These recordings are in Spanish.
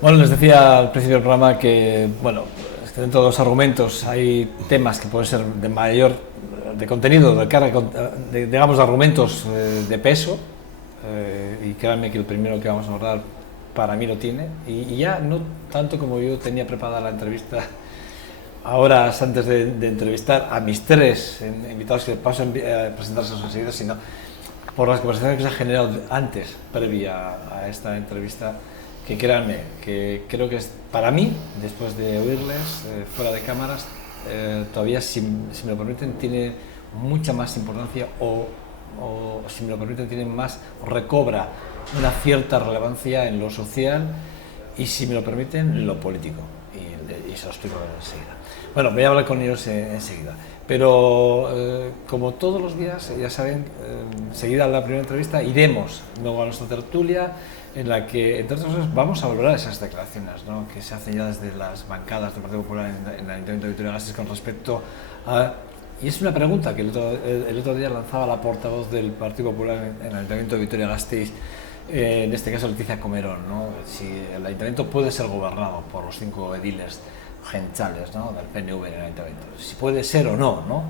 Bueno, les decía al principio del programa que, bueno, es que dentro de los argumentos hay temas que pueden ser de mayor, de contenido, de carga, digamos, de argumentos de peso, y créanme que el primero que vamos a abordar para mí lo tiene, y ya no tanto como yo tenía preparada la entrevista, horas antes de entrevistar a mis tres invitados que paso a presentarse enseguida, sino por las conversaciones que se han generado antes, previa a esta entrevista, que créanme, que creo que es, para mí, después de oírles fuera de cámaras, todavía, si me lo permiten, tiene mucha más importancia o si me lo permiten, tiene más, recobra una cierta relevancia en lo social y, si me lo permiten, en lo político. Y se lo explico enseguida. Bueno, voy a hablar con ellos enseguida. Pero, como todos los días, ya saben, enseguida a la primera entrevista iremos luego a nuestra tertulia, en la que, entre otras cosas, vamos a valorar esas declaraciones, ¿no?, que se hacen ya desde las bancadas del Partido Popular en el Ayuntamiento de Vitoria-Gasteiz con respecto a... Y es una pregunta que el otro día lanzaba la portavoz del Partido Popular en el Ayuntamiento de Vitoria-Gasteiz, en este caso Leticia Comerón, ¿no?, si el Ayuntamiento puede ser gobernado por los 5 ediles genchales, ¿no?, del PNV en el Ayuntamiento, si puede ser o no, ¿no?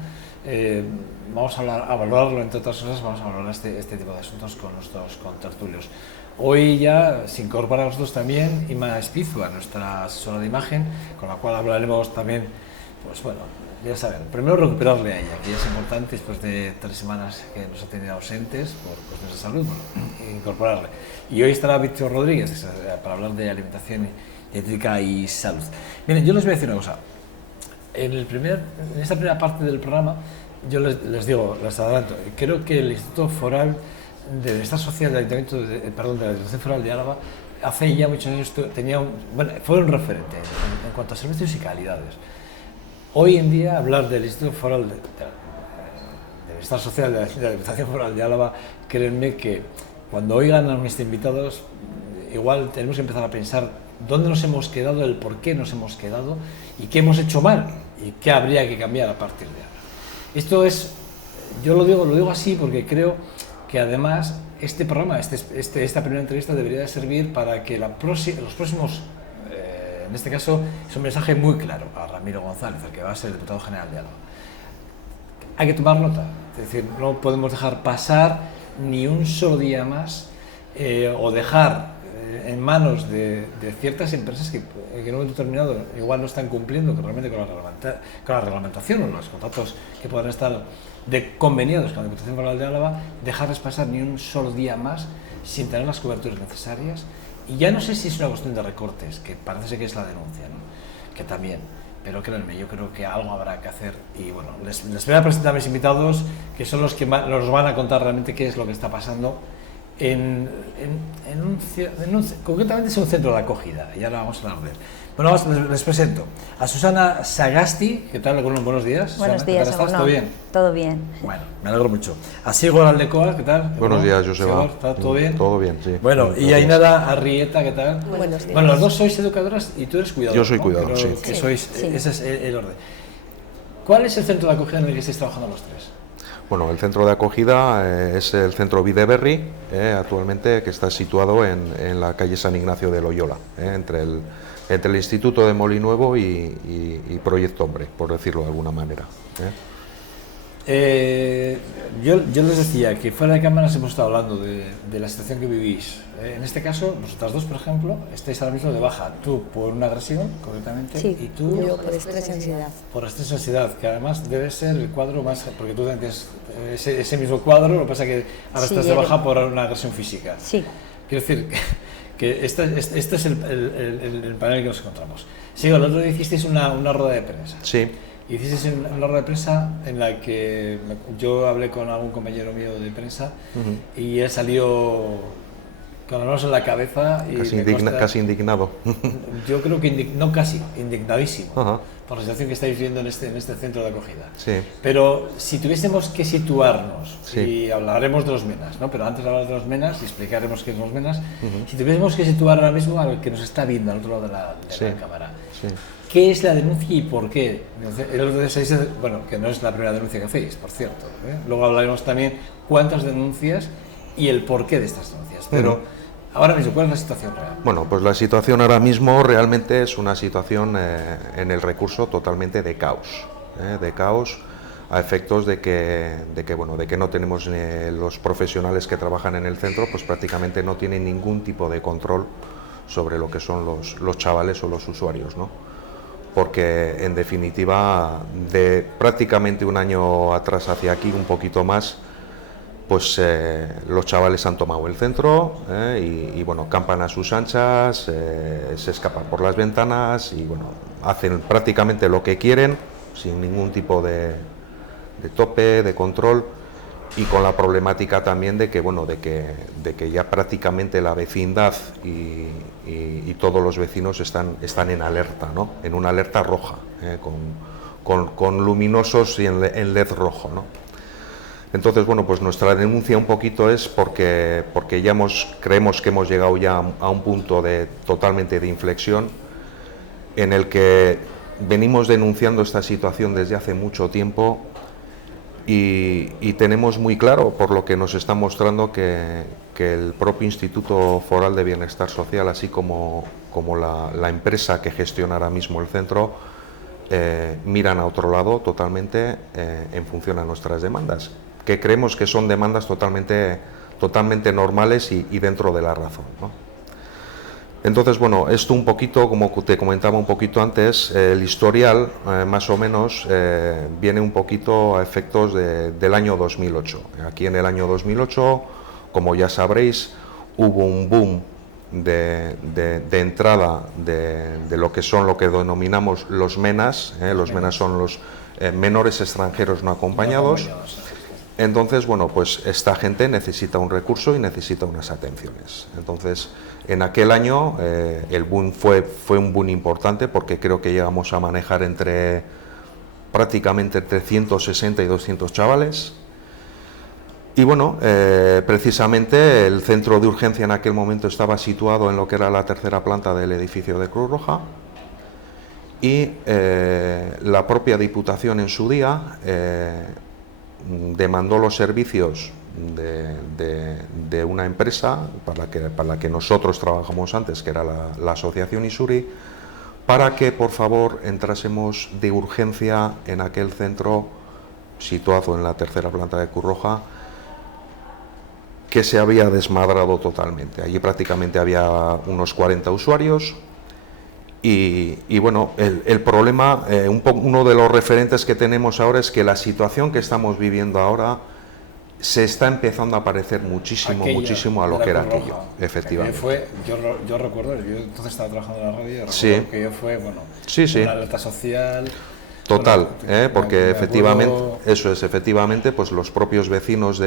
Vamos a valorarlo, entre otras cosas, vamos a valorar este tipo de asuntos con nuestros contertulios. Hoy ya se incorpora a nosotros también Ima Espizua, nuestra asesora de imagen, con la cual hablaremos también, pues bueno, ya saben, primero recuperarle a ella, que ya es importante después de 3 semanas que nos ha tenido ausentes por cuestiones de salud, bueno, incorporarle. Y hoy estará Víctor Rodríguez para hablar de alimentación dietética y salud. Miren, yo les voy a decir una cosa. En esta primera parte del programa, yo les digo, les adelanto, creo que el Instituto Foral de Bienestar Social del Ayuntamiento, de la Diputación Foral de Álava, hace ya muchos años fue un referente en cuanto a servicios y calidades. Hoy en día, hablar del Instituto Foral de Bienestar Social de la Diputación Foral de Álava, créanme que cuando oigan a mis invitados, igual tenemos que empezar a pensar dónde nos hemos quedado, el por qué nos hemos quedado y qué hemos hecho mal y qué habría que cambiar a partir de ahora. Esto es, yo lo digo así porque creo que además este programa, esta primera entrevista debería de servir para que los próximos, en este caso es un mensaje muy claro a Ramiro González, el que va a ser el diputado general de Álava. Hay que tomar nota, es decir, no podemos dejar pasar ni un solo día más o dejar en manos de ciertas empresas que en un momento determinado igual no están cumpliendo realmente con la reglamentación o los contratos que puedan estar conveniados con la Diputación Foral de Álava, dejarles pasar ni un solo día más sin tener las coberturas necesarias. Y ya no sé si es una cuestión de recortes, que parece ser que es la denuncia, ¿no?, que también, pero créanme, yo creo que algo habrá que hacer. Y bueno, les voy a presentar a mis invitados, que son los que nos van a contar realmente qué es lo que está pasando concretamente es un centro de acogida, y ahora vamos a hablar de él. Bueno, les presento a Susana Sagasti. ¿Qué tal? Buenos días. Buenos días, ¿Qué tal estás? ¿Todo bien? Todo bien. Bueno, me alegro mucho. A Sigor Aldecoa, ¿qué tal? Buenos días, Joseba. ¿Está todo bien? Todo bien, sí. Bueno, y Ainara Arrieta, ¿qué tal? Buenos días. Bueno, las dos sois educadoras y tú eres cuidador. Yo soy ¿no? cuidador, sí. Ese es el orden. ¿Cuál es el centro de acogida en el que estáis trabajando los tres? Bueno, el centro de acogida es el centro Videberri, actualmente, que está situado en la calle San Ignacio de Loyola, entre el Instituto de Molinuevo y Proyecto Hombre, por decirlo de alguna manera. Yo les decía que fuera de cámaras hemos estado hablando de la situación que vivís. En este caso, vosotras dos, por ejemplo, estáis ahora mismo de baja. Tú por una agresión, concretamente, sí, y tú yo por estrés y ansiedad. Por estrés y ansiedad, que además debe ser el cuadro más... Porque tú tienes ese mismo cuadro, lo que pasa es que ahora estás de baja por una agresión física. Sí. Quiero decir que este es el panel que nos encontramos. Sí, el otro día hicisteis una rueda de prensa. Sí. Hicisteis una rueda de prensa en la que yo hablé con algún compañero mío de prensa y él salió con las manos en la cabeza y casi indignado. Yo creo que indignadísimo por la situación que estáis viviendo en este centro de acogida. Sí. Pero si tuviésemos que situarnos, sí, y hablaremos de los MENAS, ¿no? Pero antes de hablar de los MENAS y explicaremos qué son los MENAS, si tuviésemos que situar ahora mismo al que nos está viendo al otro lado de la cámara, ¿qué es la denuncia y por qué? El otro día se dice, bueno, que no es la primera denuncia que hacéis, por cierto. Luego hablaremos también cuántas denuncias y el porqué de estas denuncias. Pero Ahora mismo, ¿cuál es la situación real? Bueno, pues la situación ahora mismo realmente es una situación en el recurso totalmente de caos a efectos de que no tenemos los profesionales que trabajan en el centro, pues prácticamente no tienen ningún tipo de control sobre lo que son los chavales o los usuarios, ¿no? Porque en definitiva, de prácticamente un año atrás hacia aquí, un poquito más, pues los chavales han tomado el centro y bueno, campan a sus anchas, se escapan por las ventanas y bueno, hacen prácticamente lo que quieren sin ningún tipo de tope, de control, y con la problemática también de que ya prácticamente la vecindad y todos los vecinos están en alerta, ¿no? En una alerta roja, con luminosos y en LED rojo, ¿no? Entonces, bueno, pues nuestra denuncia un poquito es porque ya creemos que hemos llegado ya a un punto totalmente de inflexión en el que venimos denunciando esta situación desde hace mucho tiempo y tenemos muy claro, por lo que nos está mostrando, que el propio Instituto Foral de Bienestar Social, así como la empresa que gestiona ahora mismo el centro, miran a otro lado totalmente en función a nuestras demandas, que creemos que son demandas totalmente normales y dentro de la razón, ¿no? Entonces, bueno, esto un poquito, como te comentaba un poquito antes, el historial, más o menos, viene un poquito a efectos del año 2008. Aquí en el año 2008, como ya sabréis, hubo un boom de entrada de lo que denominamos los MENAs. Los MENAs son los menores extranjeros no acompañados. Entonces, bueno, pues esta gente necesita un recurso y necesita unas atenciones. Entonces, en aquel año el boom fue un boom importante, porque creo que llegamos a manejar prácticamente entre 160 y 200 chavales. Y bueno, precisamente el centro de urgencia en aquel momento estaba situado en lo que era la tercera planta del edificio de Cruz Roja, y la propia Diputación en su día demandó los servicios de una empresa para la que nosotros trabajamos antes, que era la Asociación Isuri, para que por favor entrásemos de urgencia en aquel centro situado en la tercera planta de Cruz Roja, que se había desmadrado totalmente. Allí prácticamente había unos 40 usuarios. Y bueno, el problema, uno de los referentes que tenemos ahora es que la situación que estamos viviendo ahora se está empezando a parecer muchísimo a lo que era aquello, efectivamente. Yo recuerdo, yo entonces estaba trabajando en la radio, sí, que fue, bueno, sí, una alerta social. Total, porque efectivamente, efectivamente, pues los propios vecinos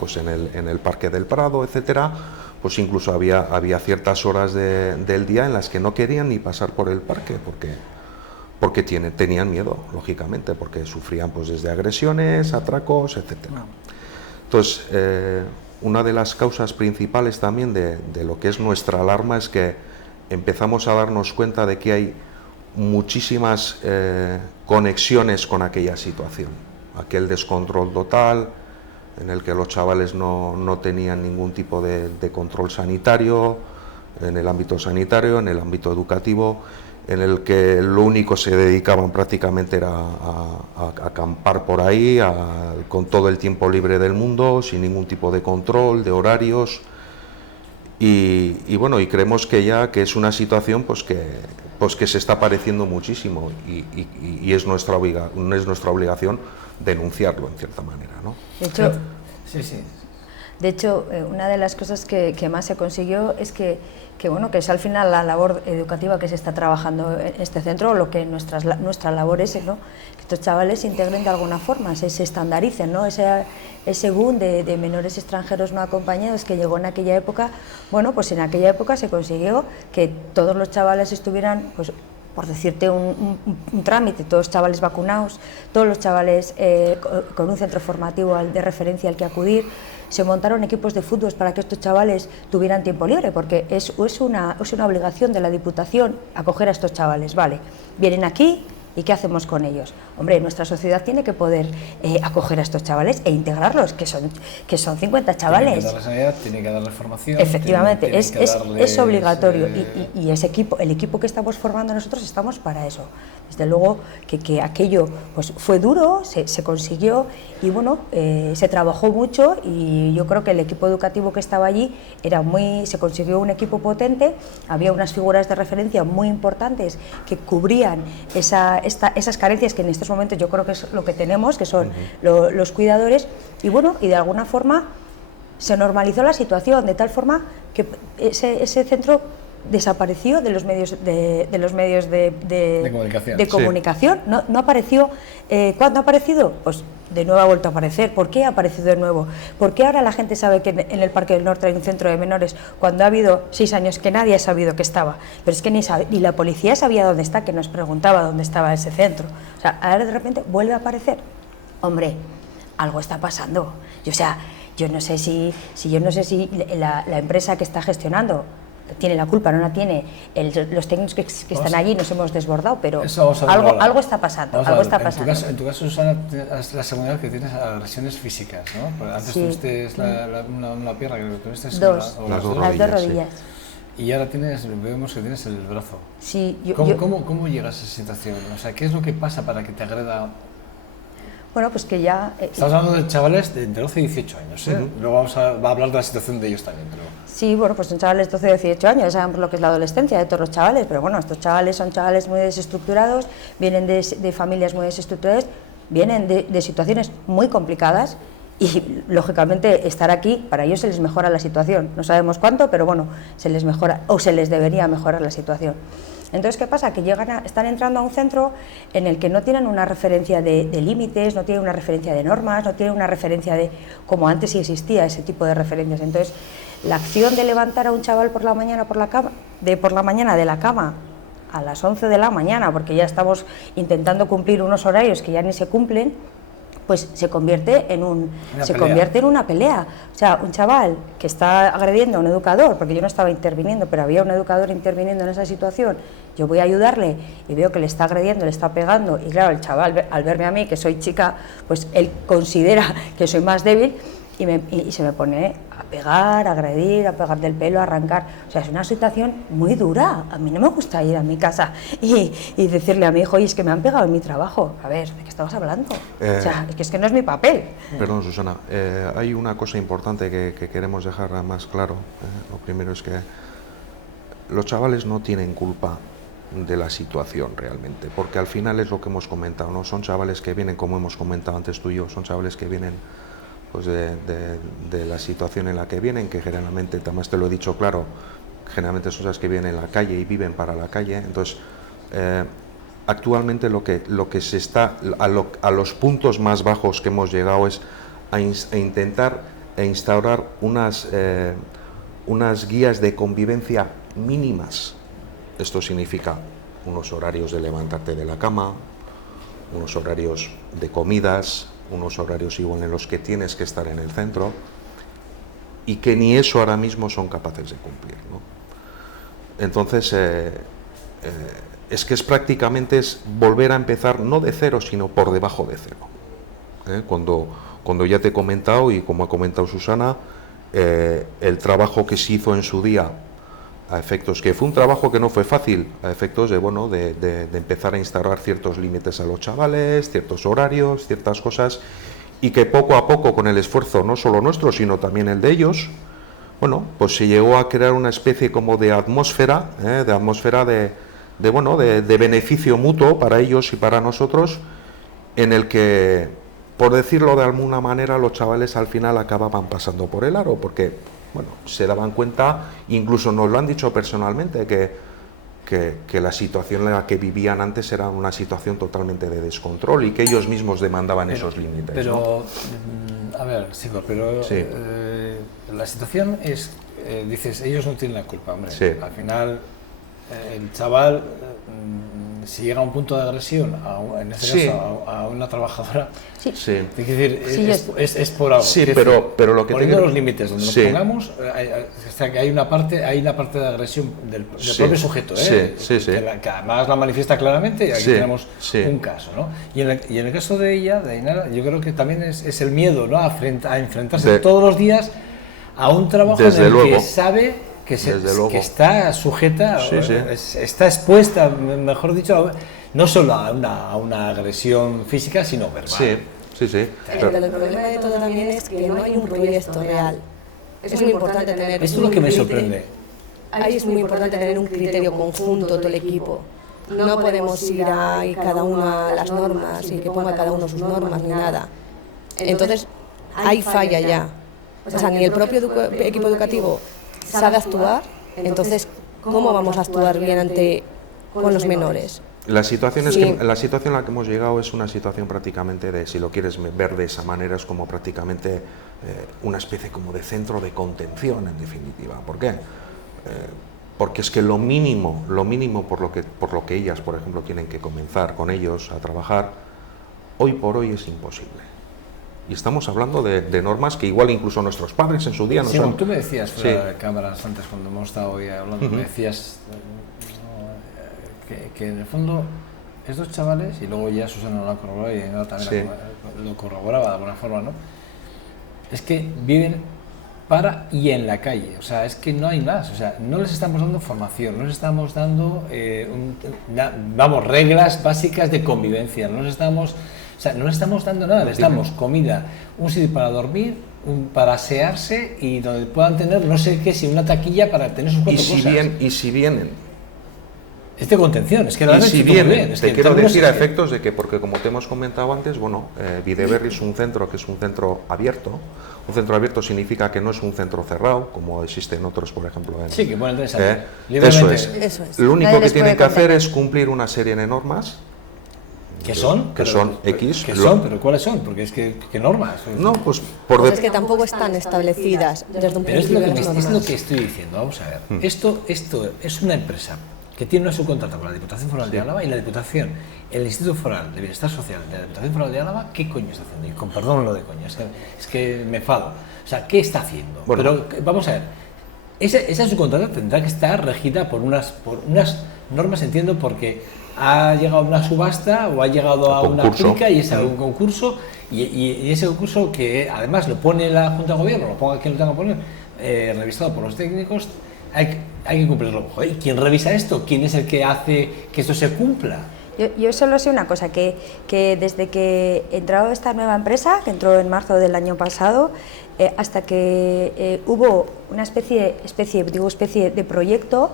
pues en el Parque del Prado, etcétera, pues incluso había ciertas horas del día en las que no querían ni pasar por el parque, porque tenían miedo, lógicamente, porque sufrían pues desde agresiones, atracos, etcétera. Entonces, una de las causas principales también de lo que es nuestra alarma es que empezamos a darnos cuenta de que hay muchísimas conexiones con aquella situación, aquel descontrol total en el que los chavales no tenían ningún tipo de control sanitario, en el ámbito sanitario, en el ámbito educativo, en el que lo único se dedicaban prácticamente era a acampar por ahí, con todo el tiempo libre del mundo, sin ningún tipo de control, de horarios, y bueno, y creemos que es una situación pues que se está pareciendo muchísimo, y es nuestra obligación denunciarlo en cierta manera, ¿no? De hecho, sí. De hecho, una de las cosas que más se consiguió es que es al final la labor educativa que se está trabajando en este centro, lo que nuestra labor es, ¿no? Que estos chavales se integren de alguna forma, se estandaricen, ¿no? Ese boom de menores extranjeros no acompañados que llegó en aquella época, bueno, pues en aquella época se consiguió que todos los chavales estuvieran, pues, por decirte un trámite, todos los chavales vacunados, todos los chavales con un centro formativo de referencia al que acudir. Se montaron equipos de fútbol para que estos chavales tuvieran tiempo libre, porque es una obligación de la Diputación acoger a estos chavales. Vale, vienen aquí, ¿Y qué hacemos con ellos? Hombre, nuestra sociedad tiene que poder acoger a estos chavales e integrarlos, que son 50 chavales. Tiene que darles sanidad, tiene que darles formación. Efectivamente, tiene es obligatorio y ese equipo, el equipo que estamos formando nosotros estamos para eso. Desde luego que aquello pues, fue duro, se consiguió y bueno, se trabajó mucho y yo creo que el equipo educativo que estaba allí se consiguió un equipo potente, había unas figuras de referencia muy importantes que cubrían esas carencias que en estos momentos yo creo que es lo que tenemos, que son los cuidadores y bueno, y de alguna forma se normalizó la situación de tal forma que ese centro desapareció de los medios de comunicación. Sí. No apareció. ¿Cuándo ha aparecido? Pues de nuevo ha vuelto a aparecer. ¿Por qué ha aparecido de nuevo? ¿Por qué ahora la gente sabe que en el Parque del Norte hay un centro de menores cuando ha habido 6 años que nadie ha sabido que estaba? Pero es que ni la policía sabía dónde está, que nos preguntaba dónde estaba ese centro. O sea, ahora de repente vuelve a aparecer. Hombre, algo está pasando. Yo no sé si la empresa que está gestionando tiene la culpa, no la tiene, los técnicos que están allí nos hemos desbordado, pero algo está pasando. En tu caso, Susana, es la segunda vez que tienes agresiones físicas, ¿no? Porque antes tuviste una pierna, que tuviste las dos rodillas. Sí. Y ahora vemos que tienes el brazo. Sí, ¿Cómo llegas a esa situación? O sea, ¿qué es lo que pasa para que te agreda? Bueno, pues que ya... Estamos hablando de chavales de entre 12 y 18 años, ¿eh? Luego va a hablar de la situación de ellos también, pero... Sí, bueno, pues son chavales de 12 y 18 años, ya sabemos lo que es la adolescencia de todos los chavales, pero bueno, estos chavales son chavales muy desestructurados, vienen de familias muy desestructuradas, vienen de situaciones muy complicadas y, lógicamente, estar aquí, para ellos se les mejora la situación. No sabemos cuánto, pero bueno, se les mejora, o se les debería mejorar la situación. Entonces, ¿qué pasa? Que están entrando a un centro en el que no tienen una referencia de límites, no tienen una referencia de normas, no tienen una referencia de... como antes sí existía ese tipo de referencias. Entonces, la acción de levantar a un chaval por la mañana de la cama a las 11 de la mañana, porque ya estamos intentando cumplir unos horarios que ya ni se cumplen, pues se convierte en una pelea. O sea, un chaval que está agrediendo a un educador, porque yo no estaba interviniendo, pero había un educador interviniendo en esa situación, yo voy a ayudarle y veo que le está agrediendo, le está pegando, y claro, el chaval al verme a mí, que soy chica, pues él considera que soy más débil y se me pone a pegar, a agredir, a pegar del pelo, a arrancar. O sea, es una situación muy dura. A mí no me gusta ir a mi casa y decirle a mi hijo, oye, es que me han pegado en mi trabajo. A ver, ¿de qué estabas hablando? O sea, es que no es mi papel. Perdón, Susana, hay una cosa importante que queremos dejar más claro. Lo primero es que los chavales no tienen culpa de la situación realmente, porque al final es lo que hemos comentado, ¿no? Son chavales que vienen, como hemos comentado antes tú y yo, son chavales que vienen pues de la situación en la que vienen, que generalmente, además te lo he dicho claro, generalmente son chavales que viven en la calle y viven para la calle. Entonces, actualmente lo que se está, a los puntos más bajos que hemos llegado es a intentar instaurar unas guías de convivencia mínimas. Esto significa unos horarios de levantarte de la cama, unos horarios de comidas, unos horarios igual en los que tienes que estar en el centro, y que ni eso ahora mismo son capaces de cumplir, ¿no? Entonces, es que prácticamente volver a empezar no de cero, sino por debajo de cero. Cuando ya te he comentado, y como ha comentado Susana, el trabajo que se hizo en su día, a efectos que fue un trabajo que no fue fácil, a efectos de empezar a instaurar ciertos límites a los chavales, ciertos horarios, ciertas cosas, y que poco a poco, con el esfuerzo no solo nuestro, sino también el de ellos, bueno, pues se llegó a crear una especie como de atmósfera, de beneficio mutuo para ellos y para nosotros, en el que, por decirlo de alguna manera, los chavales al final acababan pasando por el aro, porque bueno, se daban cuenta, incluso nos lo han dicho personalmente, que la situación en la que vivían antes era una situación totalmente de descontrol y que ellos mismos demandaban esos límites. Pero, ¿no? A ver, Sigor, pero sí. La situación es, dices, ellos no tienen la culpa, hombre. Sí. Al final, el chaval si llega a un punto de agresión, en este caso a una trabajadora, Sí. Sí. es decir, Sí, es por algo. Sí, Es pero decir, lo que poniendo tiene- los límites donde Sí. nos pongamos, o sea, que hay una parte de agresión del Sí. propio sujeto, Sí. que además la manifiesta claramente, y aquí Sí. tenemos Sí. un caso, ¿no? Y en el caso de ella, de Ainara, yo creo que también es el miedo, ¿no? A enfrentarse todos los días a un trabajo Desde en el luego. que sabe que, Desde luego. que está sujeta, Sí, sí. está expuesta, mejor dicho, no solo a una agresión física, sino verbal. Sí. Pero el problema de todo también es que no hay un proyecto real. Es muy importante tener... Esto es lo que me un sorprende. Ahí es muy importante tener un criterio conjunto, todo el equipo. No podemos ir a cada uno a las normas y que ponga cada uno sus normas ni nada. Entonces, ahí falla ya. O sea, ni el propio equipo educativo sabe actuar, entonces, ¿cómo vamos a actuar bien con los menores? La situación, Sí. la situación en la que hemos llegado es una situación prácticamente de, si lo quieres ver de esa manera, es como prácticamente una especie como de centro de contención, en definitiva. ¿Por qué? Porque es que lo mínimo por lo que ellas, por ejemplo, tienen que comenzar con ellos a trabajar, hoy por hoy es imposible. Y estamos hablando de normas que igual incluso nuestros padres en su día no Sí, saben. tú me decías fuera Sí. de cámaras antes, cuando hemos estado hoy hablando, me decías que en el fondo estos chavales, y luego ya Susana lo ha corroborado y Ainara también lo corroboraba de alguna forma, ¿no? Es que viven para y en la calle, o sea, es que no hay más, o sea, no les estamos dando formación, no les estamos dando, reglas básicas de convivencia, no les estamos dando nada, les damos comida, un sitio para dormir, para asearse y donde puedan tener, no sé qué, si una taquilla para tener sus cuatro cosas. Y si vienen, Es de contención, es que lo han y hecho si muy vienen, bien. Es te que quiero términos decir a es que- efectos de que, porque como te hemos comentado antes, bueno, Videberri es un centro que es un centro abierto. Un centro abierto significa que no es un centro cerrado, como existe en otros, por ejemplo. Sí, que pueden tener Eso libremente. es. Eso es. Lo único Nadie que les tienen puede que hacer contener. es cumplir una serie de normas. ¿Qué son? Que Pero- son X. ¿Qué lo- son? ¿Pero cuáles son? Porque es que, ¿qué normas? No, pues por Pues de- es que tampoco están establecidas desde un Pero es lo, principio que las es lo normas. que estoy diciendo, vamos a ver. Esto es una empresa que tiene una subcontrata con la Diputación Foral de Álava y la Diputación, el Instituto Foral de Bienestar Social de la Diputación Foral de Álava, ¿qué coño está haciendo? Y con perdón lo de coño, es que me enfado. O sea, ¿qué está haciendo? Bueno. Pero vamos a ver, esa subcontrata tendrá que estar regida por unas normas, entiendo, porque ha llegado a una subasta o ha llegado a una Concurso. plica y es a un concurso y ese concurso que además lo pone la Junta de Gobierno, lo ponga quien lo tenga que poner, revisado por los técnicos, hay que cumplirlo. Joder, ¿quién revisa esto? ¿Quién es el que hace que esto se cumpla? Yo solo sé una cosa, que desde que entró esta nueva empresa, que entró en marzo del año pasado, hasta que hubo una especie de proyecto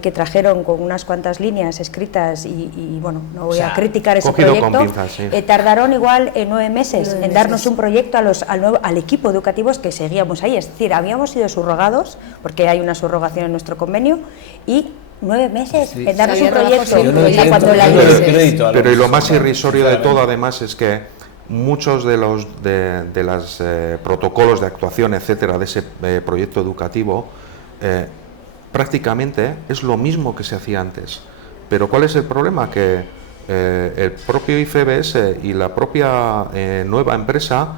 que trajeron con unas cuantas líneas escritas y bueno, no voy O sea, a criticar ese cogido con proyecto, pinzas, sí. tardaron igual 9 meses 9 en darnos meses. un proyecto al equipo educativo que seguíamos ahí, es decir, habíamos sido subrogados, porque hay una subrogación en nuestro convenio, y 9 meses Sí. en darnos Se un había proyecto. trabajado sin O sea, cuando la yo no doy ley- crédito a Pero los- y lo más irrisorio de todo, sinceramente. además, es que muchos de los protocolos de actuación, etcétera, de ese proyecto educativo, prácticamente es lo mismo que se hacía antes. Pero ¿cuál es el problema? Que el propio IFBS y la propia nueva empresa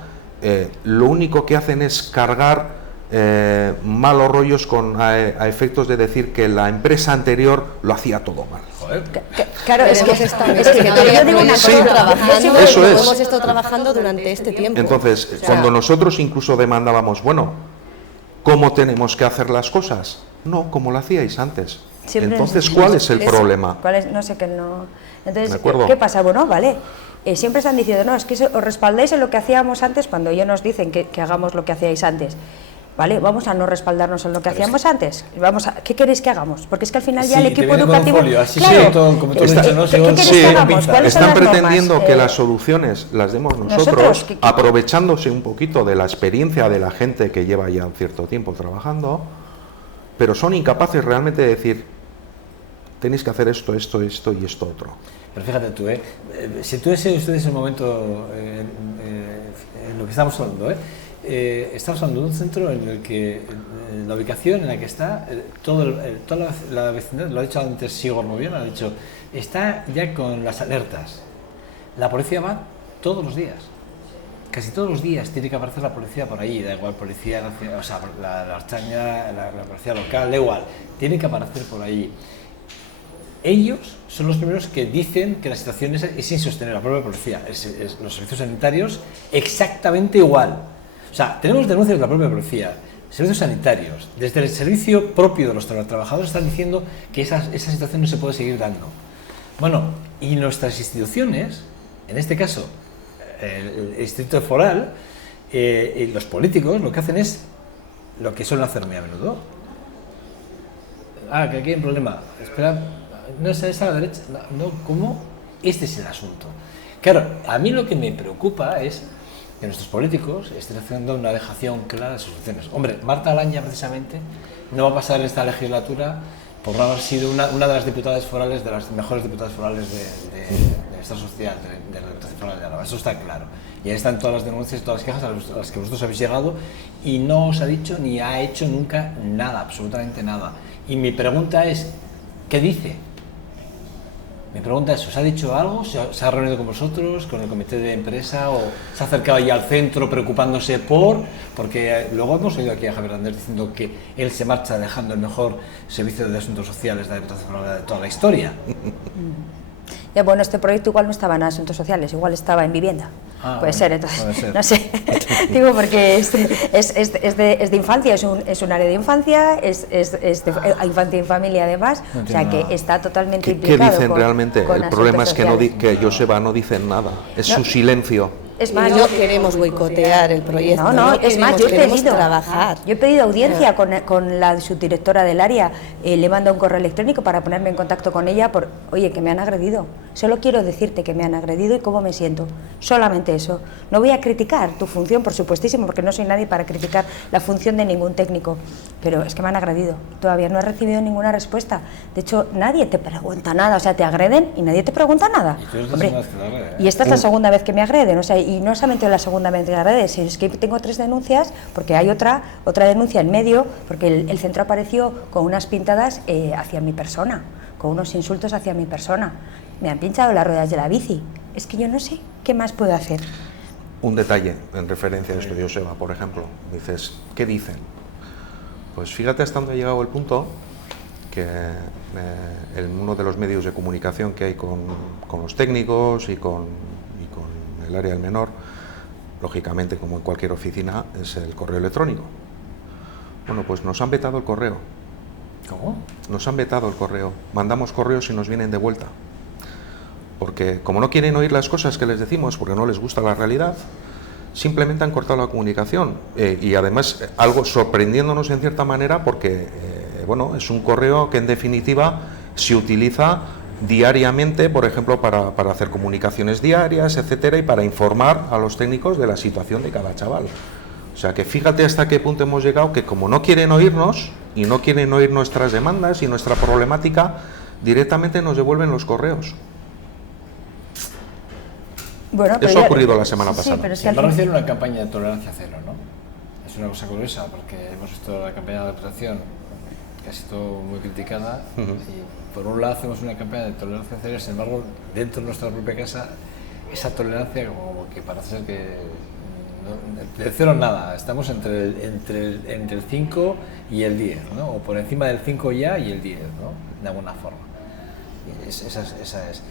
lo único que hacen es cargar malos rollos a efectos de decir que la empresa anterior lo hacía todo mal. Joder. Claro, es que, Hemos estado- es que no yo había digo una proyecto cosa, trabajando, yo siempre Eso digo, es. hemos estado trabajando durante este tiempo. Entonces, O sea, cuando nosotros incluso demandábamos, bueno, ¿cómo tenemos que hacer las cosas? No, como lo hacíais antes. Siempre Entonces, nos- ¿cuál es el eso, problema? ¿cuál es? No sé qué no. Entonces, De acuerdo. ¿qué pasa? Bueno, vale. Siempre están diciendo, no, es que os respaldáis en lo que hacíamos antes cuando ellos nos dicen que hagamos lo que hacíais antes. Vale, vamos a no respaldarnos en lo que hacíamos antes. ¿Qué queréis que hagamos? Porque es que al final ya Sí, el te equipo viene con un educativo. folio, así claro, sí, todo, como tú has Está- dicho, ¿no? ¿qué Según- queréis Sí, que hagamos? ¿Cuáles son están las normas? pretendiendo que las soluciones las demos nosotros, nosotros, que- aprovechándose un poquito de la experiencia de la gente que lleva ya un cierto tiempo trabajando, pero son incapaces realmente de decir, tenéis que hacer esto y esto otro. Pero fíjate tú, si tú ustedes en el momento en lo que estamos hablando, estamos hablando de un centro en el que la ubicación en la que está, toda la vecindad, lo ha dicho antes Sigor muy bien, ha dicho, está ya con las alertas. La policía va todos los días. Casi todos los días tiene que aparecer la policía por allí, da igual policía, o sea, la Archaña, la policía local, da igual, tiene que aparecer por allí. Ellos son los primeros que dicen que la situación es insostenible, la propia policía, los servicios sanitarios exactamente igual. O sea, tenemos denuncias de la propia policía, servicios sanitarios, desde el servicio propio de los trabajadores están diciendo que esa situación no se puede seguir dando. Bueno, y nuestras instituciones, en este caso, el Instituto Foral, y los políticos lo que hacen es lo que suelen hacer muy a menudo. Que aquí hay un problema. Espera, no es a la derecha. No, ¿cómo? Este es el asunto. Claro, a mí lo que me preocupa es que nuestros políticos estén haciendo una dejación clara de sus funciones. Hombre, Marta Alaña, precisamente, no va a pasar esta legislatura por no haber sido una de las diputadas forales, de las mejores diputadas forales de esta sociedad, de la Diputación Foral de Álava. Eso está claro. Y ahí están todas las denuncias, todas las quejas a las que vosotros habéis llegado y no os ha dicho ni ha hecho nunca nada, absolutamente nada. Y mi pregunta es, ¿qué dice? Mi pregunta es, ¿os ha dicho algo? ¿Se ha reunido con vosotros, con el comité de empresa o se ha acercado ya al centro preocupándose porque luego hemos oído aquí a Javier Andrés diciendo que él se marcha dejando el mejor servicio de asuntos sociales de la Diputación de toda la historia? Ya, bueno, este proyecto igual no estaba en asuntos sociales, igual estaba en vivienda. Puede ser, entonces, puede ser. No sé, digo porque es de infancia, es un área de infancia, es de infancia y familia además, o sea que está totalmente implicado. ¿Qué dicen realmente? El problema es que Joseba no dicen nada, es su silencio. Es más, no queremos boicotear el proyecto, es más, yo he pedido audiencia con la subdirectora del área, le mando un correo electrónico para ponerme en contacto con ella, oye, que me han agredido, solo quiero decirte que me han agredido y cómo me siento, solamente eso. No voy a criticar tu función, por supuestísimo, porque no soy nadie para criticar la función de ningún técnico, pero es que me han agredido, todavía no he recibido ninguna respuesta, de hecho nadie te pregunta nada, o sea, te agreden y nadie te pregunta nada. Y esta es la segunda vez que me agreden, o sea, y no solamente la segunda vez que me agreden, sino es que tengo 3 denuncias, porque hay otra denuncia en medio, porque el centro apareció con unas pintadas hacia mi persona, con unos insultos hacia mi persona, me han pinchado las ruedas de la bici, es que yo no sé qué más puedo hacer. Un detalle en referencia a esto de Joseba, por ejemplo, dices, ¿qué dicen? Pues fíjate hasta dónde ha llegado el punto que en uno de los medios de comunicación que hay con los técnicos y con el área del menor, lógicamente como en cualquier oficina, es el correo electrónico. Bueno, pues nos han vetado el correo. ¿Cómo? Nos han vetado el correo. Mandamos correos y nos vienen de vuelta. Porque como no quieren oír las cosas que les decimos, porque no les gusta la realidad, simplemente han cortado la comunicación. Y además, algo sorprendiéndonos en cierta manera, porque bueno, es un correo que en definitiva se utiliza diariamente, por ejemplo, para hacer comunicaciones diarias, etcétera, y para informar a los técnicos de la situación de cada chaval. O sea que fíjate hasta qué punto hemos llegado, que como no quieren oírnos y no quieren oír nuestras demandas y nuestra problemática, directamente nos devuelven los correos. Bueno, eso ha ocurrido la semana pasada. Sí, pero Sin embargo, hicieron una campaña de tolerancia cero, ¿no? Es una cosa curiosa, porque hemos visto la campaña de adaptación, que ha sido muy criticada, y por un lado hacemos una campaña de tolerancia cero, sin embargo, dentro de nuestra propia casa, esa tolerancia como que parece ser que de cero nada, estamos entre el 5 y el 10, ¿no? O por encima del 5 ya y el 10, ¿no? De alguna forma. Esa es.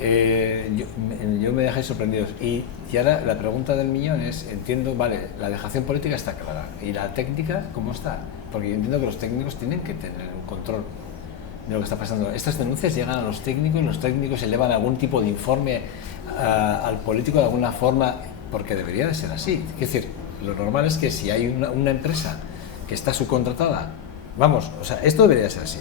Yo me dejáis sorprendidos. Y ahora la pregunta del millón es, entiendo, vale, la dejación política está clara, ¿y la técnica cómo está? Porque yo entiendo que los técnicos tienen que tener un control de lo que está pasando. Estas denuncias llegan a los técnicos elevan algún tipo de informe al político de alguna forma, porque debería de ser así. Es decir, lo normal es que si hay una empresa que está subcontratada, vamos, o sea, esto debería de ser así.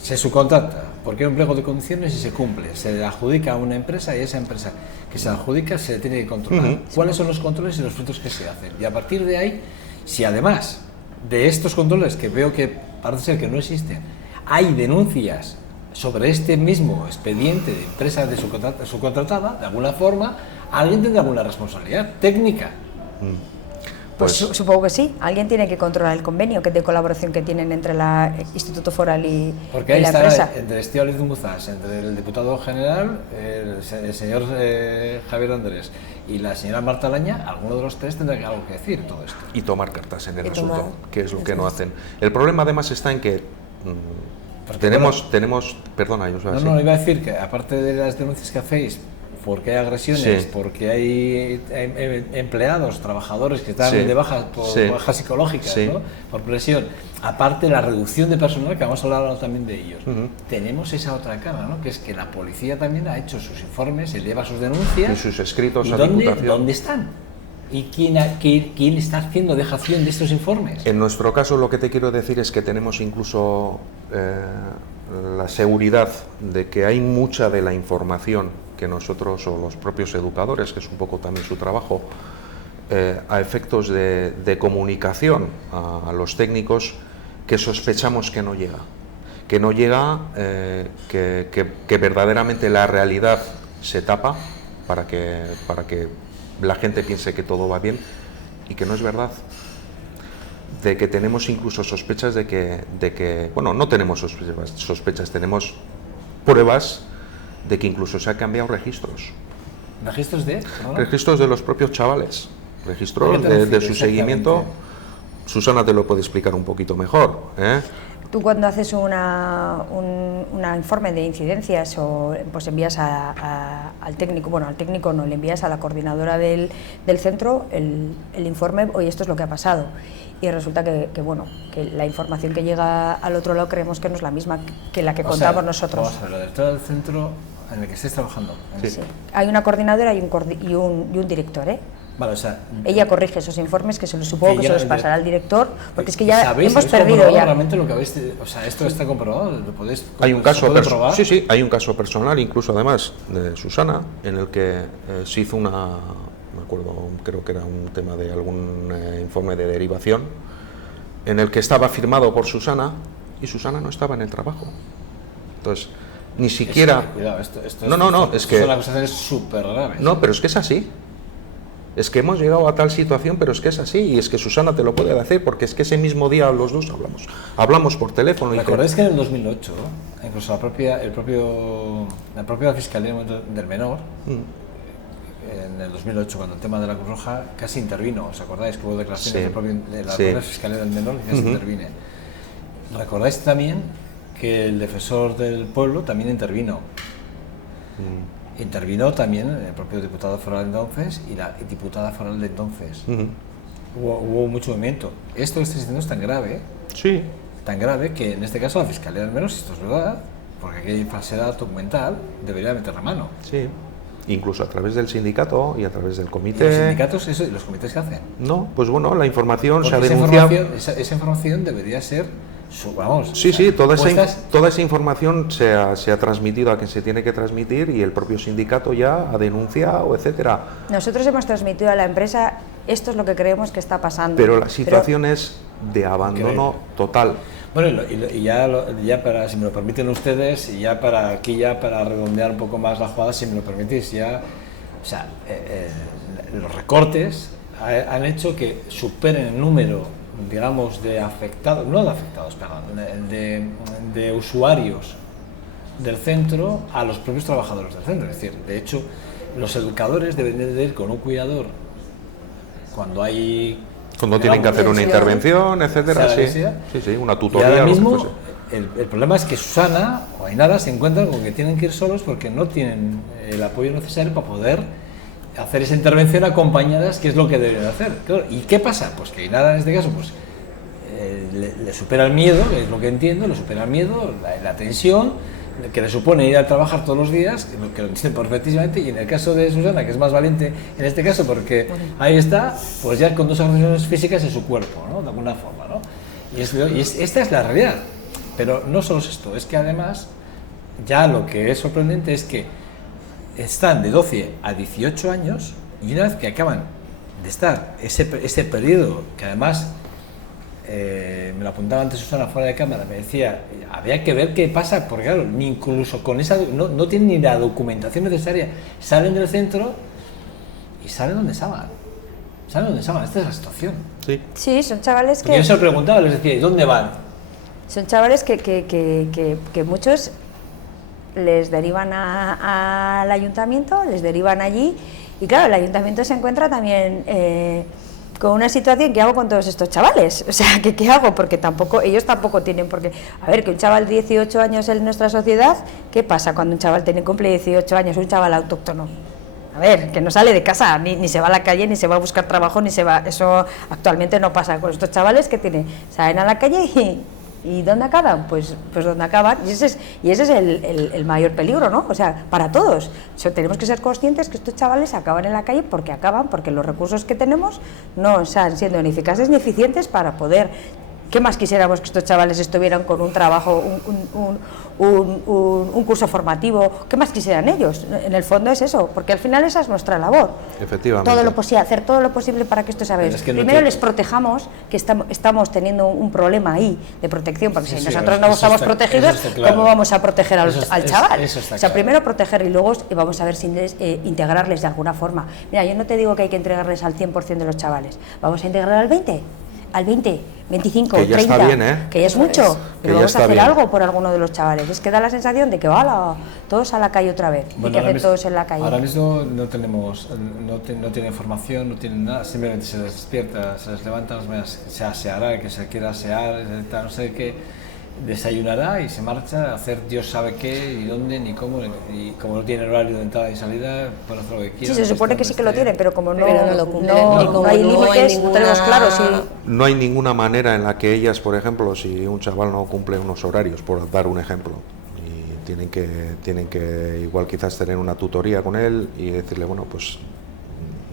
Se subcontrata porque hay un pliego de condiciones y se cumple, se le adjudica a una empresa y esa empresa que se adjudica se le tiene que controlar. ¿Cuáles son los controles y los frutos que se hacen? Y a partir de ahí, si además de estos controles, que veo que parece ser que no existen, hay denuncias sobre este mismo expediente de empresa de subcontratada, de alguna forma, alguien tendrá alguna responsabilidad técnica. Pues supongo que sí. Alguien tiene que controlar el convenio de colaboración que tienen entre el Instituto Foral y Porque ahí la está, empresa. entre Estíbaliz de Muzas, entre el diputado general, el señor Javier Andrés y la señora Marta Laña, alguno de los tres tendrá algo que decir todo esto. Y tomar cartas en el Y asunto, tomar. que es lo que no hacen. El problema además está en que tenemos, perdona, yo No, iba a decir que aparte de las denuncias que hacéis, porque hay agresiones, Sí. porque hay empleados, trabajadores que están Sí. de baja por Sí. bajas psicológicas, Sí. ¿no? Por presión, aparte de la reducción de personal, que vamos a hablar ahora también de ellos, tenemos esa otra cara, ¿no? Que es que la policía también ha hecho sus informes, eleva sus denuncias. Y sus escritos ¿Y a dónde, Diputación. ¿dónde están? ¿Y quién está haciendo dejación de estos informes? En nuestro caso lo que te quiero decir es que tenemos incluso la seguridad de que hay mucha de la información que nosotros o los propios educadores, que es un poco también su trabajo, a efectos de comunicación a los técnicos, que sospechamos que no llega. Que no llega, que verdaderamente la realidad se tapa para que la gente piense que todo va bien y que no es verdad. De que tenemos incluso sospechas de que bueno, no tenemos sospechas, tenemos pruebas de que incluso se han cambiado registros. ¿Registros de? ¿Ahora? Registros de los propios chavales, ¿A registros qué te de refieres su seguimiento. exactamente? Susana te lo puede explicar un poquito mejor, ¿eh? Tú cuando haces un informe de incidencias o pues envías al técnico, bueno, al técnico no, le envías a la coordinadora del centro el informe, oye, esto es lo que ha pasado. Y resulta que la información que llega al otro lado creemos que no es la misma que la que contamos nosotros. Vamos a ver, la directora del centro en el que estáis trabajando. Sí. Sí. Hay una coordinadora y un director, ¿eh? Vale, o sea, Ella corrige esos informes que supongo que se los pasará al director, porque es que ya ¿sabéis? hemos ¿Habéis perdido comprobado ya. realmente lo que habéis, o sea, esto está comprobado, lo podéis, Hay un ¿se caso puede probar? sí, hay un caso personal, incluso además de Susana, en el que se hizo me acuerdo, creo que era un tema de algún informe de derivación, en el que estaba firmado por Susana y Susana no estaba en el trabajo. Entonces, ni siquiera... Cuidado, esto No, es que... son acusaciones súper graves. No, pero es que es así. Es que hemos llegado a tal situación, pero es que es así, y es que Susana te lo puede decir, porque es que ese mismo día los dos hablamos por teléfono. ¿Recordáis que en el 2008, incluso la propia Fiscalía del Menor, en el 2008, cuando el tema de la Cruz Roja casi intervino, ¿os acordáis que hubo declaraciones de la propia Fiscalía del Menor que casi intervine? ¿Recordáis también que el defensor del pueblo también intervino? Intervino también el propio diputado foral de entonces y la diputada foral de entonces. Hubo mucho movimiento. Esto que estoy diciendo es tan grave, Sí. tan grave que en este caso la Fiscalía del Menor, si esto es verdad, porque aquí hay falsedad documental, debería meter la mano. Sí. Incluso a través del sindicato y a través del ¿Y comité. los sindicatos, eso, y los comités qué hacen? No, pues bueno, la información Porque se ha esa denunciado. esa información debería ser, vamos... Sí, o sea, toda puestas- esa información se ha transmitido a quien se tiene que transmitir y el propio sindicato ya ha denunciado, etcétera. Nosotros hemos transmitido a la empresa, esto es lo que creemos que está pasando. Pero la situación es de abandono Increíble. total. Bueno, y ya para, si me lo permiten ustedes, y ya para redondear un poco más la jugada, si me lo permitís, o sea, los recortes han hecho que superen el número, digamos, de afectados, no de afectados, perdón, de usuarios del centro a los propios trabajadores del centro. Es decir, de hecho, los educadores deben de ir con un cuidador cuando hay... Cuando tienen que hacer una intervención, etcétera, sí, una Y tutoría. ahora lo que mismo fuese. el problema es que Susana o Ainara se encuentran con que tienen que ir solos porque no tienen el apoyo necesario para poder hacer esa intervención acompañadas, que es lo que deben hacer. Claro, ¿y qué pasa? Pues que Ainara en este caso pues, le supera el miedo, que es lo que entiendo, le supera el miedo, la tensión que le supone ir a trabajar todos los días, que lo entiendo perfectísimamente, y en el caso de Susana, que es más valiente en este caso, porque ahí está, pues ya con dos agresiones físicas en su cuerpo, ¿no? De alguna forma, ¿no? Y esta es la realidad. Pero no solo es esto, es que además, ya lo que es sorprendente es que están de 12 a 18 años, y una vez que acaban de estar ese periodo, que además me lo apuntaba antes Susana fuera de cámara, me decía, había que ver qué pasa, porque claro, ni incluso con esa, no tienen ni la documentación necesaria, salen del centro y salen donde estaban. ¿Saben dónde estaban? Esta es la situación. Sí. Sí, son chavales Porque yo se lo preguntaba, les decía, ¿y dónde van? Son chavales que muchos les derivan al ayuntamiento, les derivan allí, y claro, el ayuntamiento se encuentra también con una situación: ¿qué hago con todos estos chavales? O sea, ¿qué hago? Porque ellos tampoco tienen por qué. A ver, que un chaval de 18 años en nuestra sociedad, ¿qué pasa cuando un chaval cumple 18 años, un chaval autóctono? A ver, que no sale de casa, ni se va a la calle, ni se va a buscar trabajo, ni se va. Eso actualmente no pasa con estos chavales que salen a la calle y ¿dónde acaban? Pues donde acaban, y ese es el mayor peligro, ¿no? O sea, para todos. Tenemos que ser conscientes que estos chavales acaban en la calle porque los recursos que tenemos no están siendo ni eficaces ni eficientes para poder. ¿Qué más quisiéramos que estos chavales estuvieran con un trabajo, un curso formativo? ¿Qué más quisieran ellos? En el fondo es eso, porque al final esa es nuestra labor. Efectivamente. Hacer todo lo posible para que estos chavales primero les protejamos, que estamos teniendo un problema ahí de protección, porque si nosotros no estamos protegidos, claro, ¿cómo vamos a proteger al chaval? O sea, primero proteger y luego vamos a ver si integrarles de alguna forma. Mira, yo no te digo que hay que entregarles al 100% de los chavales, vamos a integrar al 20%. Al 20, 25, que ya 30, está bien, ¿eh? Que ya es mucho, pero vamos a hacer bien. Algo por alguno de los chavales. Es que da la sensación de que todos a la calle otra vez, bueno, y que hacen todos en la calle. Ahora mismo no tienen formación, no tienen nada, simplemente se les despierta, se les levanta las mañanas, se aseará, el que se quiera asear, no sé qué, desayunará y se marcha a hacer Dios sabe qué y dónde ni cómo, y como no tiene horario de entrada y salida, puede hacer lo que quiera. Sí, se supone que sí que lo tienen, pero como no lo cumplen, no hay límites, no tenemos claro si... No hay ninguna manera en la que ellas, por ejemplo, si un chaval no cumple unos horarios, por dar un ejemplo, y tienen que igual quizás tener una tutoría con él y decirle, bueno, pues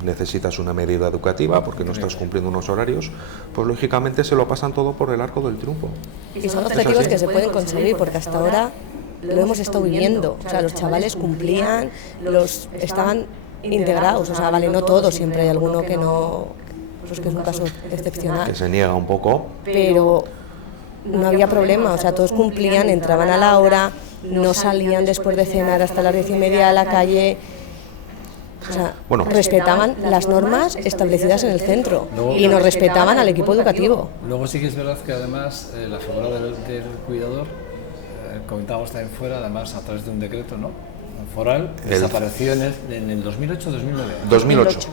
necesitas una medida educativa porque no estás cumpliendo unos horarios, pues lógicamente se lo pasan todo por el arco del triunfo. Y son objetivos que se pueden conseguir porque hasta ahora lo hemos estado viviendo. O sea, los chavales cumplían, estaban integrados, o sea, vale, no todos, siempre hay alguno que no, pues que es un caso excepcional. Que se niega un poco. Pero no había problema, o sea, todos cumplían, entraban a la hora, no salían después de cenar hasta las 10:30 a la calle. O sea, respetaban las normas establecidas en el centro y nos respetaban al equipo educativo. Luego sí que es verdad que además la figura del cuidador, comentábamos también fuera, además a través de un decreto, ¿no?, foral, desapareció en el 2008 o 2009. 2008.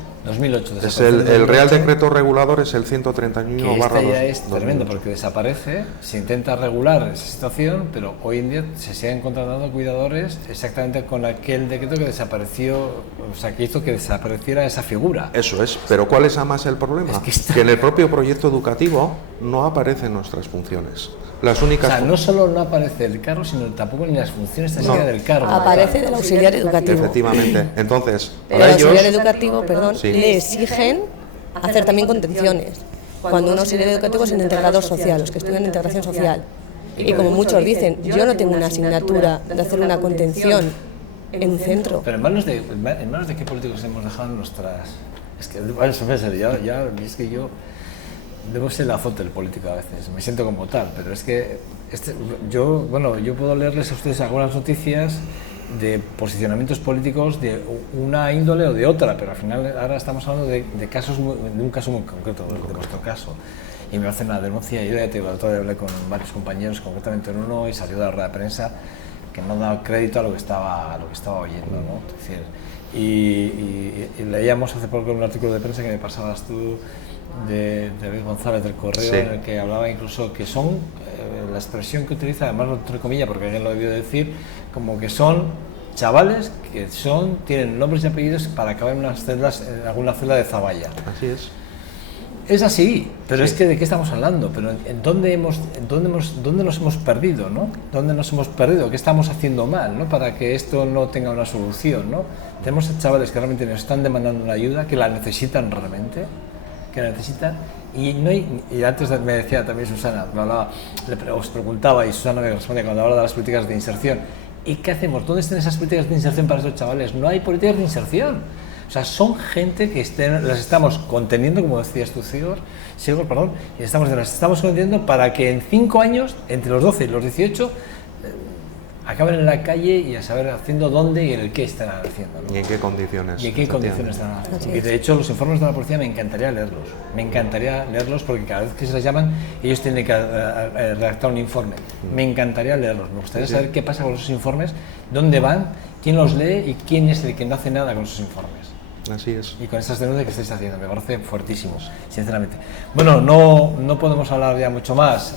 Es el Real Decreto Regulador es el 131/2000. Este ya es tremendo porque desaparece, se intenta regular esa situación, pero hoy en día se siguen contratando cuidadores exactamente con aquel decreto que desapareció, o sea, que hizo que desapareciera esa figura. Eso es, pero ¿cuál es además el problema? Que en el propio proyecto educativo no aparecen nuestras funciones. Las únicas. O sea, no solo no aparece el cargo, sino tampoco ni las funciones del cargo. Aparece del auxiliar educativo. Efectivamente. Entonces, el auxiliar educativo, le exigen hacer también contenciones. Cuando un auxiliar educativo es un integrador social, los que estudian integración social. Y como muchos dicen, yo no tengo una asignatura de hacer una contención en un centro. Pero en manos de qué políticos hemos dejado nuestras. Es que, bueno, es que yo. Debo ser la foto del político a veces, me siento como tal, pero es que yo puedo leerles a ustedes algunas noticias de posicionamientos políticos de una índole o de otra, pero al final ahora estamos hablando de un caso muy concreto, de vuestro caso, y me hacen una denuncia, y yo ya te hablé con varios compañeros, concretamente en uno, y salió de la rueda de prensa que no da crédito a lo que estaba oyendo, ¿no? Es decir, y leíamos hace poco un artículo de prensa que me pasabas tú, de David González del Correo, sí, en el que hablaba incluso que son, la expresión que utiliza, además no entre comillas porque alguien lo debió decir, como que son chavales que tienen nombres y apellidos para acabar en alguna celda de Zaballa. Así es. Es así, pero sí, es que ¿de qué estamos hablando? Pero ¿dónde nos hemos perdido, ¿no? ¿Dónde nos hemos perdido? ¿Qué estamos haciendo mal, ¿no?, para que esto no tenga una solución, ¿no? Tenemos a chavales que realmente nos están demandando una ayuda, que la necesitan realmente, y antes me decía también Susana, os preguntaba, y Susana me respondía cuando hablaba de las políticas de inserción, ¿y qué hacemos? ¿Dónde están esas políticas de inserción para estos chavales? No hay políticas de inserción. O sea, son gente que las estamos conteniendo, como decías tú, Sigor, y las estamos conteniendo para que en 5 años, entre los 12 y los 18, acaban en la calle y a saber haciendo dónde y en el qué están haciendo, ¿no? ¿Y en qué condiciones? Y en qué condiciones están haciendo. Y de hecho los informes de la policía me encantaría leerlos porque cada vez que se les llaman ellos tienen que redactar un informe. Me encantaría leerlos, me gustaría saber qué pasa con esos informes, dónde van, quién los lee y quién es el que no hace nada con esos informes. Así es. Y con estas denuncias que estáis haciendo, me parece fuertísimos, sinceramente. Bueno, no podemos hablar ya mucho más.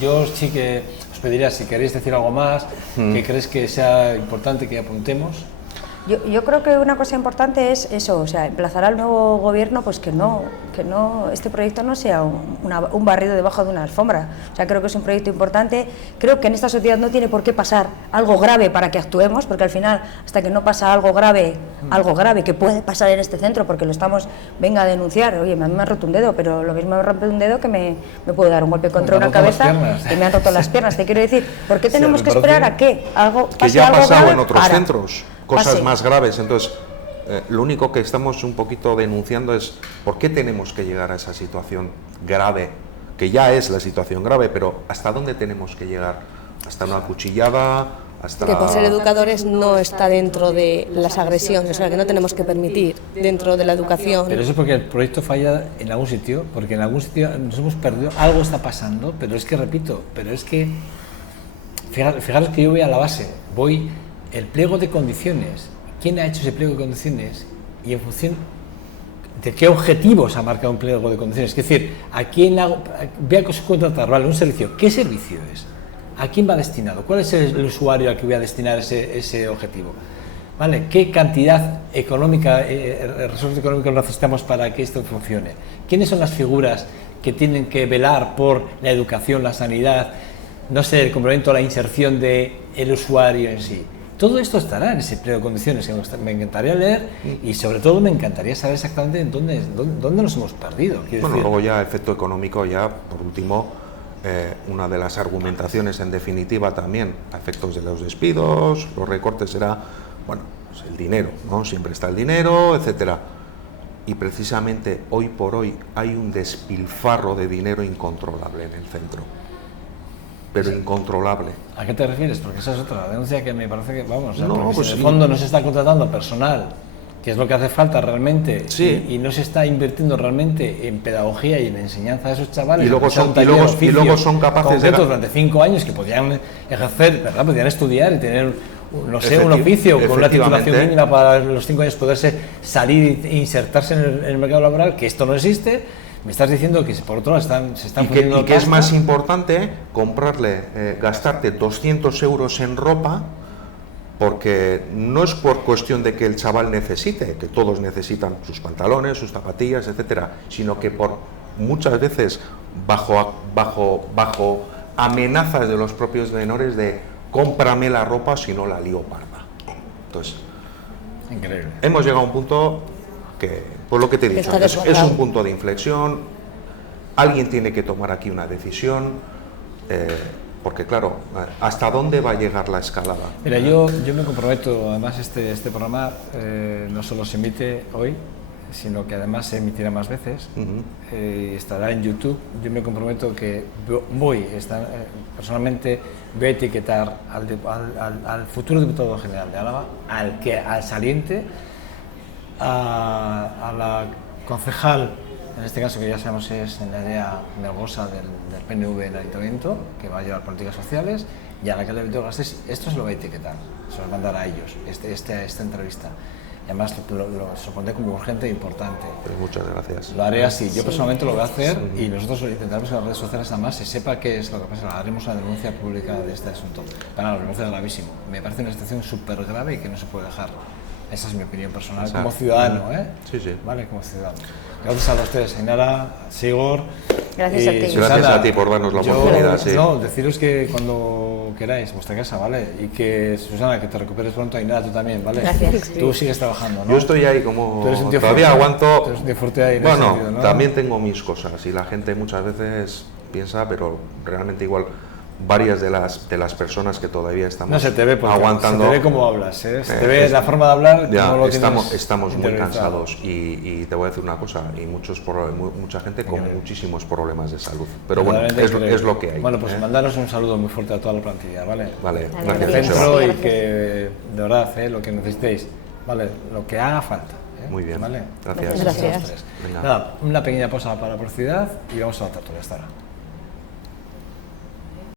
Yo sí que os pediría, si queréis decir algo más, que crees que sea importante que apuntemos. Yo creo que una cosa importante es eso, o sea, emplazar al nuevo gobierno pues que no este proyecto no sea un barrido debajo de una alfombra. O sea, creo que es un proyecto importante. Creo que en esta sociedad no tiene por qué pasar algo grave para que actuemos, porque al final, hasta que no pasa algo grave que puede pasar en este centro, porque lo estamos, venga a denunciar, oye, a mí me han roto un dedo, pero lo mismo me rompe un dedo que me puede dar un golpe contra una cabeza y me han roto las piernas. Te quiero decir, ¿por qué tenemos que esperar a que algo pase? Que ya ha algo pasado grave en otros para centros, cosas pase. más graves. Entonces, lo único que estamos un poquito denunciando es por qué tenemos que llegar a esa situación grave, que ya es la situación grave, pero ¿hasta dónde tenemos que llegar? ¿Hasta una cuchillada? ¿Hasta...? Que por ser educadores no está dentro de las agresiones, o sea, que no tenemos que permitir dentro de la educación. Pero eso es porque el proyecto falla en algún sitio, porque en algún sitio nos hemos perdido, algo está pasando, pero es que, repito, fijaros que yo voy a la base, el pliego de condiciones, quién ha hecho ese pliego de condiciones y en función de qué objetivos ha marcado un pliego de condiciones. Es decir, a quién voy a contratar, ¿vale? Un servicio, ¿qué servicio es? ¿A quién va destinado? ¿Cuál es el usuario al que voy a destinar ese objetivo? ¿Vale? ¿Qué cantidad económica, recursos económicos necesitamos para que esto funcione? ¿Quiénes son las figuras que tienen que velar por la educación, la sanidad, no sé, el complemento, la inserción del usuario en sí? Todo esto estará en ese pliego de condiciones que me encantaría leer y sobre todo me encantaría saber exactamente dónde nos hemos perdido. Bueno, luego ya efecto económico, ya por último, una de las argumentaciones en definitiva también a efectos de los despidos, los recortes será, bueno, pues el dinero, ¿no? Siempre está el dinero, etcétera. Y precisamente hoy por hoy hay un despilfarro de dinero incontrolable en el centro. Pero incontrolable. ¿A qué te refieres? Porque esa es otra denuncia que me parece que, vamos, no, pues si en el fondo no se está contratando personal, que es lo que hace falta realmente, sí. y no se está invirtiendo realmente en pedagogía y en enseñanza de esos chavales, y luego son capaces de durante 5 años que podían ejercer, ¿verdad? Podían estudiar y tener, no sé, un oficio con una titulación mínima para los 5 años poderse salir e insertarse en el mercado laboral, que esto no existe. Me estás diciendo que por otro lado se están poniendo... Y que es más importante gastarte 200 euros en ropa, porque no es por cuestión de que el chaval necesite, que todos necesitan sus pantalones, sus zapatillas, etcétera, sino que por muchas veces bajo amenazas de los propios menores de cómprame la ropa si no la lío parda. Entonces, increíble. Hemos llegado a un punto que, por lo que te he dicho, es un punto de inflexión. Alguien tiene que tomar aquí una decisión, porque claro, ¿hasta dónde va a llegar la escalada? Mira, yo me comprometo, además este programa no solo se emite hoy, sino que además se emitirá más veces, estará en YouTube. Yo me comprometo que personalmente voy a etiquetar al futuro diputado general de Álava, al saliente, a la concejal, en este caso que ya sabemos es Nerea Melgosa del PNV en el Ayuntamiento, que va a llevar políticas sociales, y a la que le Vitoria Gasteiz, esto se lo voy a etiquetar, se lo voy a mandar a ellos, esta entrevista. Y además lo supondré como urgente e importante. Pues muchas gracias. Lo haré así, yo personalmente lo voy a hacer y nosotros intentaremos que en las redes sociales además se sepa qué es lo que pasa. Haremos una denuncia pública de este asunto. Para una denuncia gravísimo. Me parece una situación súper grave y que no se puede dejar. Esa es mi opinión personal, como ciudadano, ¿eh? Sí, sí. Vale, como ciudadano. Gracias a los tres, Ainara, Sigor. Gracias a ti. Susana, gracias a ti por darnos la oportunidad. Sí. No, deciros que cuando queráis, vuestra casa, ¿vale? Y que, Susana, que te recuperes pronto, Ainara, tú también, ¿vale? Gracias. Tú sigues trabajando, ¿no? Yo estoy ahí como... Todavía fuerte, aguanto... Tú eres un tío fuerte ahí en bueno, sentido, ¿no? También tengo mis cosas y la gente muchas veces piensa, pero realmente igual varias de las personas que todavía estamos No se te ve porque aguantando. se te ve cómo hablas, ¿eh? Se te ve la forma de hablar. Ya, no lo estamos muy interiorizado. cansados y te voy a decir una cosa, y mucha gente con muchísimos problemas de salud. Pero bueno, Verdaderamente es lo que hay. Bueno, pues mandaros un saludo muy fuerte a toda la plantilla, ¿vale? Vale, Vale, gracias, Del Joseba. centro y Gracias. que de verdad, lo que necesitéis, ¿vale? Lo que haga falta. Muy bien, ¿Vale? gracias. Gracias. Venga. Nada, una pequeña pausa para la publicidad y vamos a la tertulia hasta ahora.